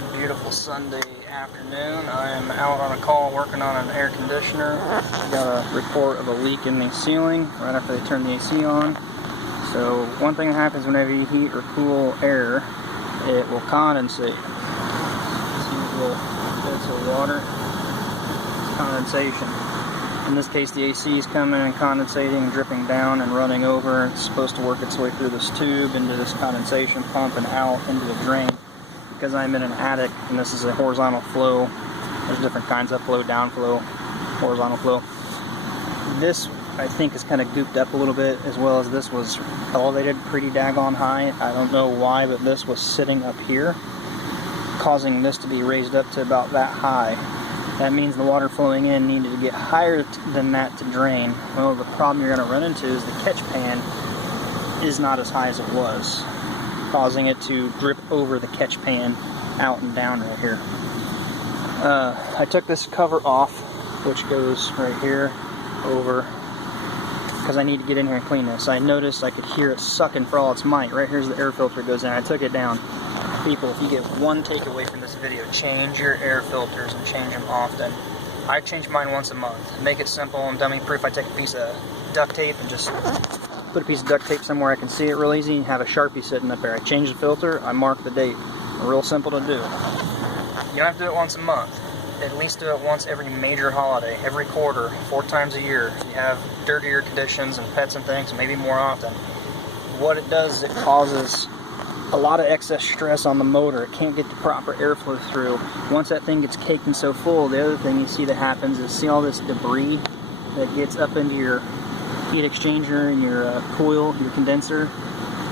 good, beautiful Sunday afternoon. I am out on a call working on an air conditioner. Got a report of a leak in the ceiling right after they turn the AC on. So one thing that happens whenever you heat or cool air, it will condensate. See these little bits of water? It's condensation. In this case, the AC is coming and condensating and dripping down and running over. It's supposed to work its way through this tube into this condensation pump and out into the drain. Because I'm in an attic and this is a horizontal flow, there's different kinds of flow, downflow, horizontal flow. This, I think, is kind of gooped up a little bit, as well as this was elevated pretty daggone high. I don't know why, but this was sitting up here, causing this to be raised up to about that high. That means the water flowing in needed to get higher than that to drain. Well, the problem you're going to run into is the catch pan is not as high as it was, causing it to drip over the catch pan out and down right here. I took this cover off, which goes right here over, because I need to get in here and clean this. I noticed I could hear it sucking for all its might. Right here's the air filter goes in. I took it down. People, if you get one takeaway from this video, change your air filters and change them often. I change mine once a month. Make it simple and dummy proof. I take a piece of duct tape and just put a piece of duct tape somewhere I can see it real easy and have a Sharpie sitting up there. I change the filter, I mark the date. Real simple to do. You don't have to do it once a month. At least do it once every major holiday, every quarter, 4 times a year. If you have dirtier conditions and pets and things, maybe more often. What it does is it causes a lot of excess stress on the motor. It can't get the proper airflow through. Once that thing gets caked and so full, the other thing you see that happens is, see all this debris that gets up into your heat exchanger and your coil, your condenser.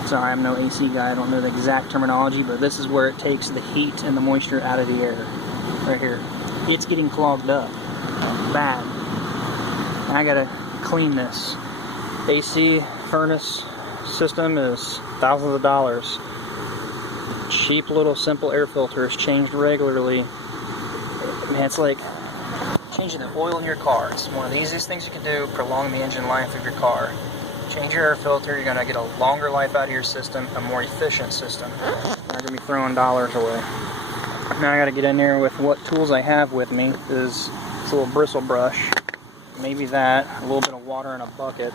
Sorry, I'm no AC guy, I don't know the exact terminology, but this is where it takes the heat and the moisture out of the air. Right here. It's getting clogged up. Bad. And I gotta clean this. AC furnace system is thousands of dollars. Cheap little simple air filter is changed regularly. Man, it's like changing the oil in your car. It's one of the easiest things you can do, prolong the engine life of your car. Change your air filter, you're going to get a longer life out of your system, a more efficient system. You're not going to be throwing dollars away. Now I got to get in there with what tools I have with me. Is this little bristle brush, maybe that, a little bit of water in a bucket.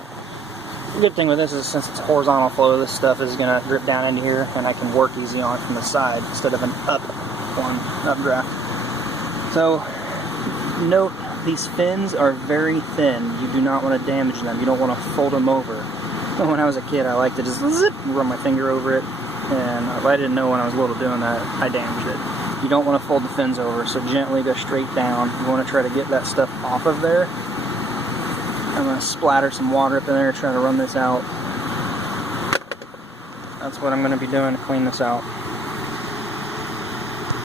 The good thing with this is, since it's horizontal flow, this stuff is going to drip down into here and I can work easy on it from the side instead of an updraft. So note, these fins are very thin. You do not want to damage them. You don't want to fold them over. When I was a kid, I liked to just zip, run my finger over it, and if I didn't know when I was little doing that, I damaged it. You don't want to fold the fins over, so gently go straight down. You want to try to get that stuff off of there. I'm going to splatter some water up in there, try to run this out. That's what I'm going to be doing to clean this out.